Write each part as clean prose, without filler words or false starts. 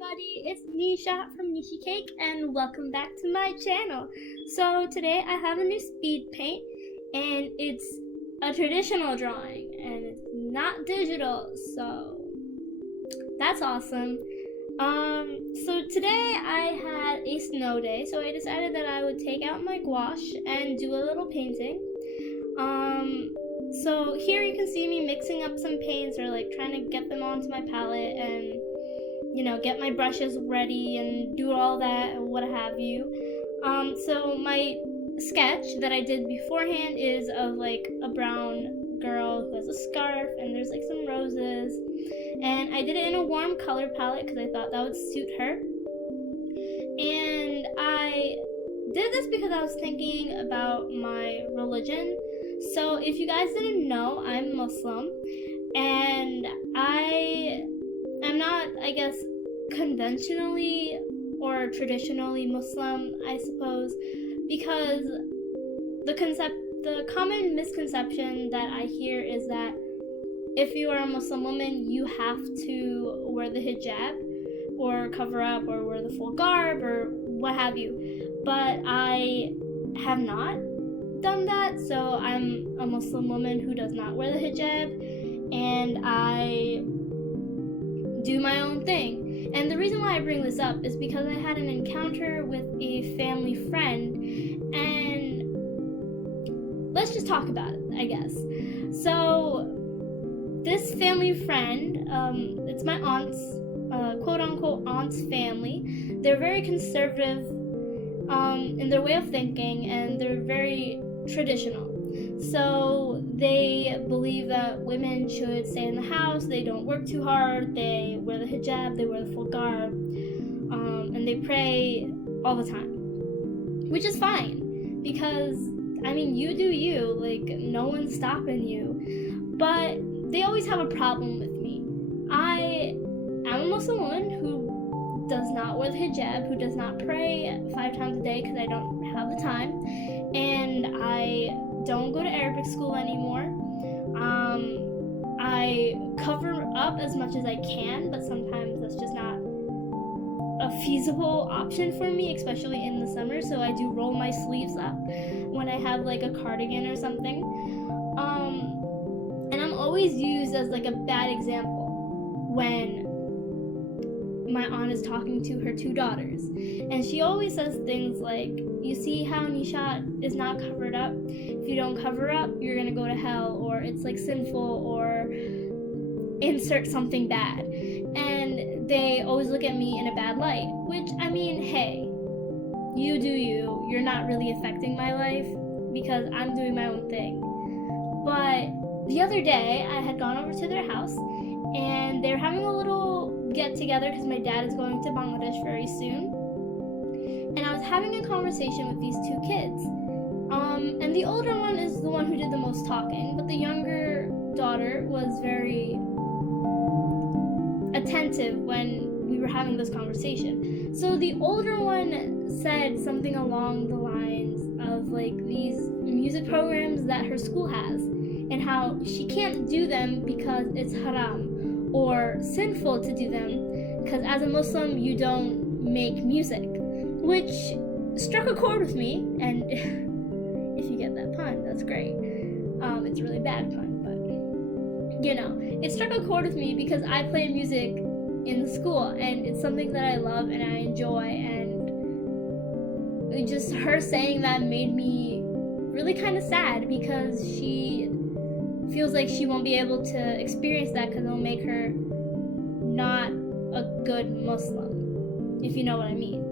everybody, it's Nisha from Nishi Cake and welcome back to my channel. So today I have a new speed paint and it's a traditional drawing and it's not digital, so that's awesome. So today I had a snow day, so I decided that I would take out my gouache and do a little painting. So here you can see me mixing up some paints or like trying to get them onto my palette and get my brushes ready and do all that and what have you. So my sketch that I did beforehand is of like a brown girl who has a scarf and there's like some roses, and I did it in a warm color palette because I thought that would suit her. And I did this because I was thinking about my religion. So if you guys didn't know, I'm Muslim, and I'm not, I guess, conventionally or traditionally Muslim, I suppose, because the common misconception that I hear is that if you are a Muslim woman, you have to wear the hijab or cover up or wear the full garb or what have you. But I have not done that, so I'm a Muslim woman who does not wear the hijab, and I do my own thing. And the reason why I bring this up is because I had an encounter with a family friend, and let's just talk about it, I guess. So this family friend, it's my aunt's, quote-unquote aunt's family. They're very conservative in their way of thinking, and they're very traditional. So they believe that women should stay in the house, they don't work too hard, they wear the hijab, they wear the full garb, and they pray all the time. Which is fine, because, I mean, you do you, like, no one's stopping you. But they always have a problem with me. I'm a Muslim woman who does not wear the hijab, who does not pray 5 times a day because I don't have the time, and I don't go to Arabic school anymore. I cover up as much as I can, but sometimes that's just not a feasible option for me, especially in the summer, so I do roll my sleeves up when I have like a cardigan or something. And I'm always used as like a bad example when my aunt is talking to her 2 daughters, and she always says things like, you see how Nisha is not covered up? If you don't cover up, you're gonna go to hell, or it's like sinful, or insert something bad. And they always look at me in a bad light, which, I mean, hey, you do you. You're not really affecting my life because I'm doing my own thing. But the other day, I had gone over to their house, and they're having a little get together because my dad is going to Bangladesh very soon. And I was having a conversation with these 2 kids. And the older one is the one who did the most talking, but the younger daughter was very attentive when we were having this conversation. So the older one said something along the lines of like these music programs that her school has, and how she can't do them because it's haram or sinful to do them, because as a Muslim you don't make music, which struck a chord with me. And if you get that pun, that's great. It's a really bad pun, but it struck a chord with me because I play music in the school, and it's something that I love and I enjoy, and just her saying that made me really kind of sad, because she feels like she won't be able to experience that because it'll make her not a good Muslim, if you know what I mean.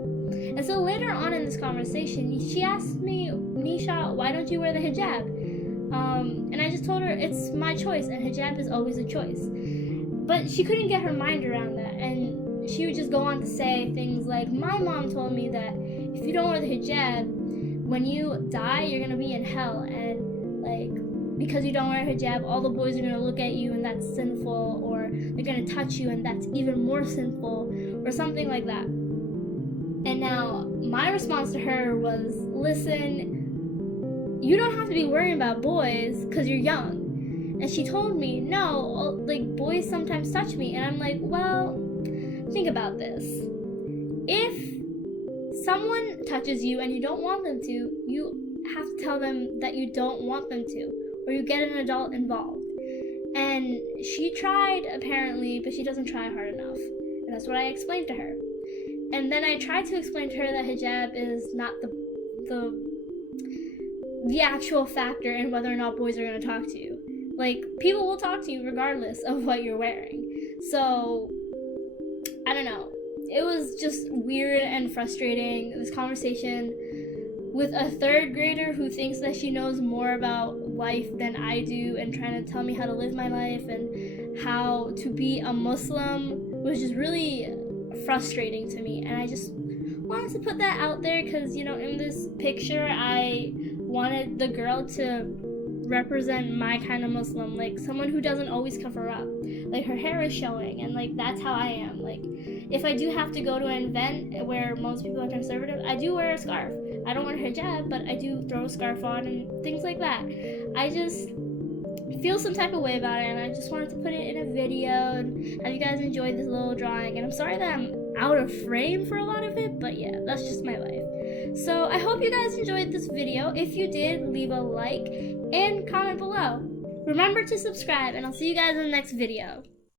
And so later on in this conversation, she asked me, Nisha, why don't you wear the hijab? And I just told her it's my choice, and hijab is always a choice. But she couldn't get her mind around that, and she would just go on to say things like, my mom told me that if you don't wear the hijab, when you die, you're gonna be in hell, and like, because you don't wear a hijab, all the boys are gonna look at you and that's sinful, or they're gonna touch you and that's even more sinful, or something like that. And now my response to her was, listen, you don't have to be worrying about boys because you're young. And she told me, no, like, boys sometimes touch me. And I'm like, well, think about this. If someone touches you and you don't want them to, you have to tell them that you don't want them to, or you get an adult involved. And she tried, apparently, but she doesn't try hard enough. And that's what I explained to her. And then I tried to explain to her that hijab is not the actual factor in whether or not boys are going to talk to you. Like, people will talk to you regardless of what you're wearing. So, I don't know. It was just weird and frustrating, this conversation with a third grader who thinks that she knows more about life than I do and trying to tell me how to live my life and how to be a Muslim was just really frustrating to me. And I just wanted to put that out there because, in this picture, I wanted the girl to represent my kind of Muslim, like someone who doesn't always cover up. Like, her hair is showing, and like that's how I am. Like, if I do have to go to an event where most people are conservative, I do wear a scarf. I don't wear a hijab, but I do throw a scarf on and things like that. I just feel some type of way about it, and I just wanted to put it in a video and have you guys enjoy this little drawing. And I'm sorry that I'm out of frame for a lot of it, but yeah, that's just my life. So I hope you guys enjoyed this video. If you did, leave a like and comment below. Remember to subscribe, and I'll see you guys in the next video.